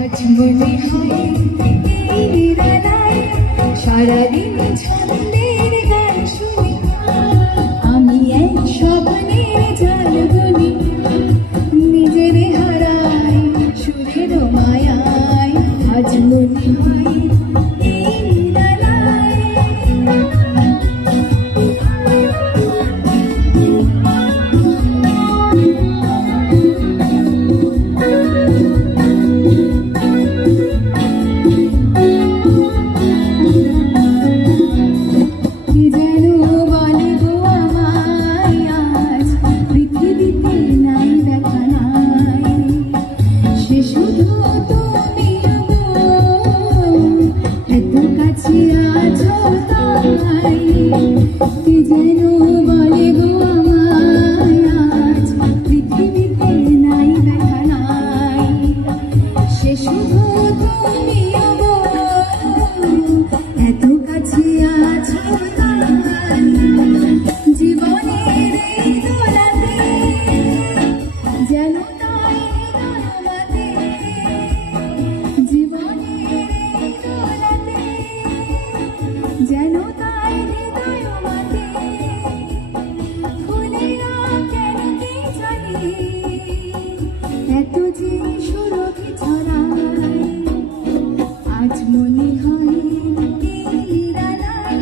আজ মনে হয় এই নিরালায় সারাদিন ছন্দের গান শুনি, আমি এক স্বপ্নের জাল বুনি, নিজের হারাই সুরের মায়ায়। আজ মনে হয় এই নিরালায় কি যেন বলে গো আমায় আজ পৃথিবীতে নাই দেখা নাই, সে শুধু তুমি গো, এত কাছে আছো তাই। জীবনের এই দোলাতে যেন তাই দোলাতে, জীবনের এই দোলাতে যেন তাই হৃদয় মাতে। ফুলেরা কেন কি জানি এত যে সুরভি ছড়ায়, আজ মনে হয় এই নিরালায়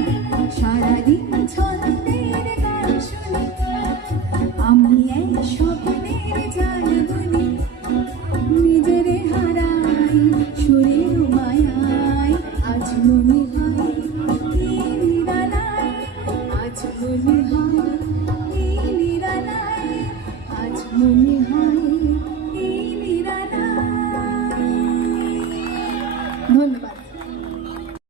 সারাদিন ছন্দের গান শুনি, আমি এক স্বপ্নের জাল বুনি, নিজের হারাই সুরের মায়ায়। আজ মনে হয় এই নিরালায়, আজ মনে হয় এই নিরালায়, আজ মনে হয় এই নিরালায়। ধন্যবাদ।